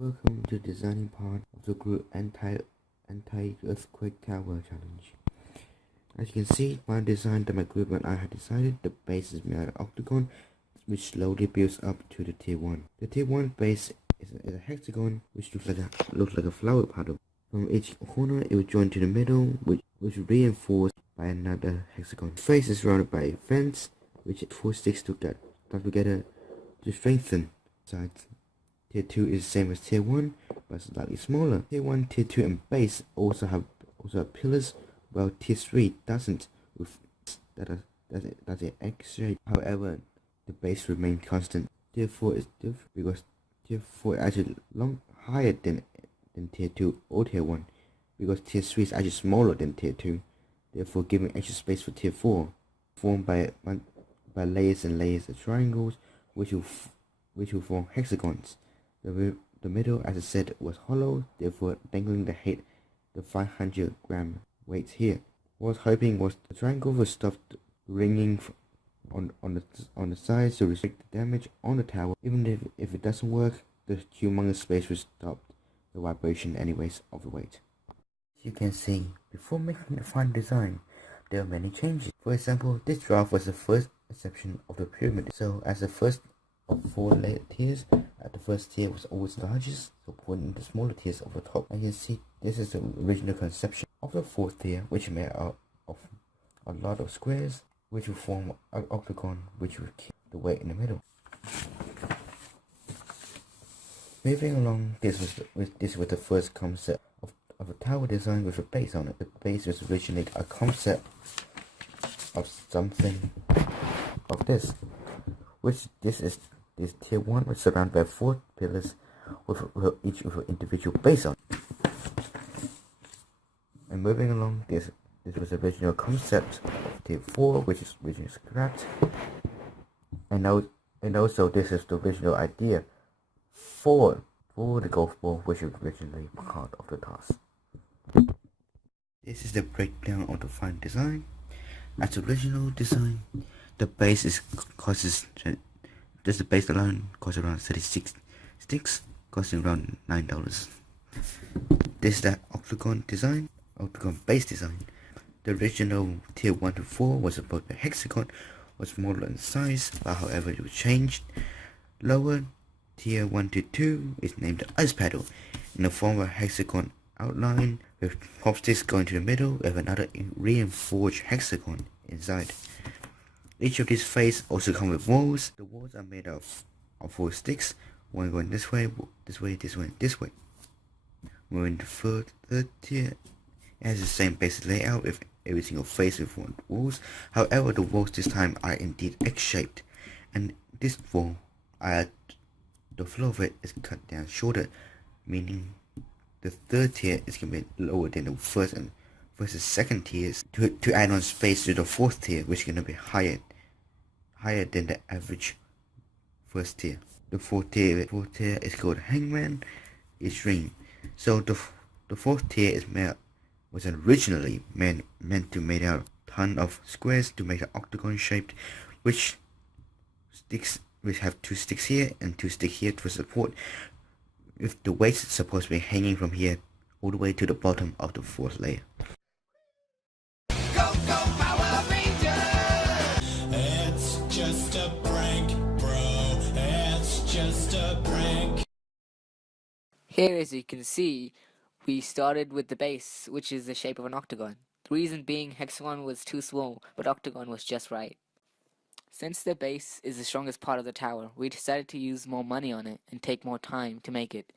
Welcome to the designing part of the group anti-earthquake tower challenge. As you can see, by design that my group and I had decided, the base is made out of octagon, which slowly builds up to the tier 1. The tier 1 base is a hexagon which looks like a flower petal. From each corner it will join to the middle, which is reinforced by another hexagon. The face is surrounded by a fence, which 4 sticks stuck together to strengthen sides. Tier 2 is the same as Tier 1, but slightly smaller. Tier 1, Tier 2 and base also have pillars, while Tier 3 doesn't, with that's an X shape. However, the base remains constant. Tier 4 is different because Tier 4 is actually higher than Tier 2 or Tier 1, because Tier 3 is actually smaller than Tier 2, therefore giving extra space for Tier 4, formed by layers and layers of triangles, which will form hexagons. The middle, as I said, was hollow, therefore dangling the 500-gram weights here. What I was hoping was the triangle was stopped ringing on the sides to restrict the damage on the tower. Even if it doesn't work, the humongous space will stop the vibration anyways of the weight. As you can see, before making the final design, there are many changes. For example, this draft was the first exception of the pyramid. So as the first of 4 layer tiers, the first tier was always largest, so pointing the smaller tiers over top. As you can see, this is the original conception of the 4th tier, which is made out of a lot of squares, which will form an octagon, which will keep the weight in the middle. Moving along, this was the first concept of a tower design with a base on it. The base was originally a concept of something of this, which this tier 1 was surrounded by 4 pillars each with an individual base on it. And moving along, this was the original concept of tier 4, which is scrapped, and also this is the original idea for the golf ball, which was originally part of the task. This is the breakdown of the final design. As the original design, the base the base alone costs around 36 sticks, costing around $9. This is the octagon base design. The original tier 1 to 4 was about the hexagon, was smaller in size, but however it was changed. Lower tier 1 to 2 is named the ice paddle, in the form of a hexagon outline with chopsticks going to the middle with another reinforced hexagon inside. Each of these faces also come with walls. The walls are made of 4 sticks, one going this way, this way, this way, this way. Moving to third tier, it has the same basic layout with every single face with 1 walls. However, the walls this time are indeed X-shaped, and this wall, the floor of it is cut down shorter, meaning the 3rd tier is going to be lower than the first and second tiers to add on space to the 4th tier, which is going to be higher than the average 1st tier. The 4th tier is called Hangman Extreme. So the 4th tier was originally meant to made out of a ton of squares to make an octagon shaped, which have 2 sticks here and 2 sticks here for support, with the weights supposed to be hanging from here all the way to the bottom of the 4th layer. Here, as you can see, we started with the base, which is the shape of an octagon. The reason being hexagon was too small, but octagon was just right. Since the base is the strongest part of the tower, we decided to use more money on it and take more time to make it.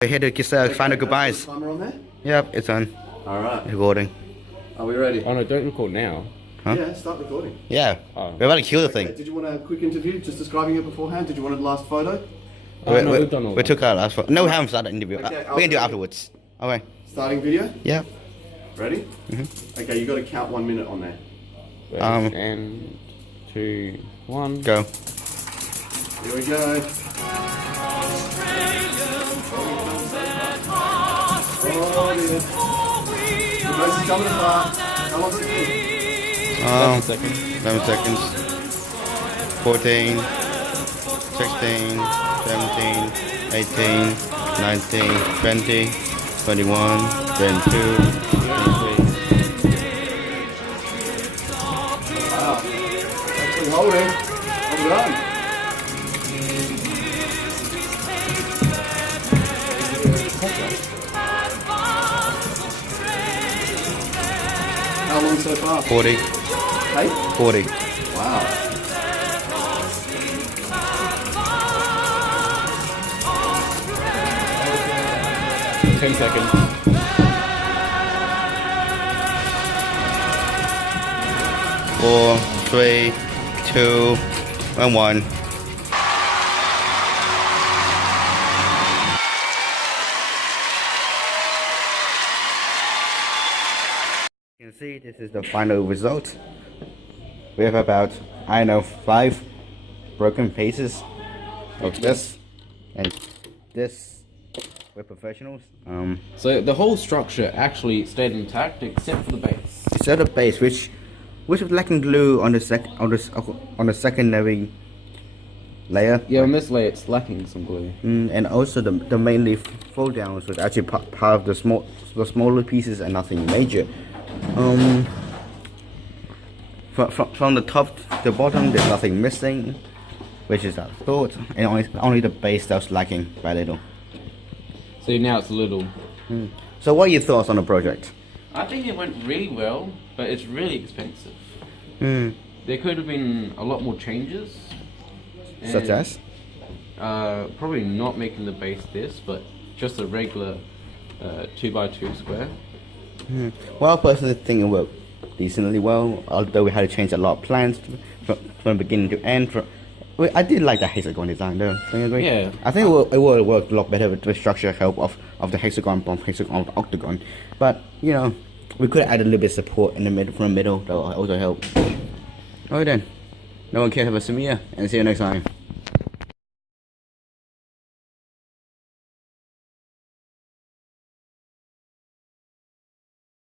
We're here to say final goodbyes. Timer on there? Yep, it's on. Alright. Recording. Are we ready? Oh no, don't record now. Huh? Yeah, start recording. Yeah. Oh. We're about to kill the Okay, thing. did you want a quick interview, just describing it beforehand? Did you want a last photo? No, we've done all we that. took our last photo. No, we haven't started the interview. Okay, We can do it I'll- afterwards. Okay. Starting video? Yeah. Ready? Okay, you got to count 1 minute on there. Wait, Um, and 2, 1. Go. Here we go. Oh, dear. The race is coming apart. How long's it been? 7 seconds. 11 seconds. 14, 16, 17, 18, 19, 20, 21, 22, 23. Wow. Actually holding. Well done. How long so far? 40, Hey? 40. Wow. Ten seconds. Four, three, two, and 1. You can see this is the final result. We have about, I don't know, 5 broken pieces of this, and this. We're professionals. So the whole structure actually stayed intact except for the base. It's at the base, which was lacking glue on the on the secondary layer. Yeah, on this layer it's lacking some glue. And also the mainly fold downs was actually part of the smaller pieces and nothing major. From the top to the bottom, there's nothing missing, which is I thought, and only the base that was lacking by little. So now it's a little. So what are your thoughts on the project? I think it went really well, but it's really expensive. Hmm. There could have been a lot more changes. Such and, as? probably not making the base this, but just a regular 2x2 square. Well, I personally think it worked decently well, although we had to change a lot of plans from beginning to end. I did like the hexagon design though, don't you agree? Yeah. I think it would work a lot better with the structure help of the hexagon from hexagon of the octagon. But, you know, we could add a little bit of support in the middle, from the middle, that will also help. Alright then. No one cares about Samia, and see you next time.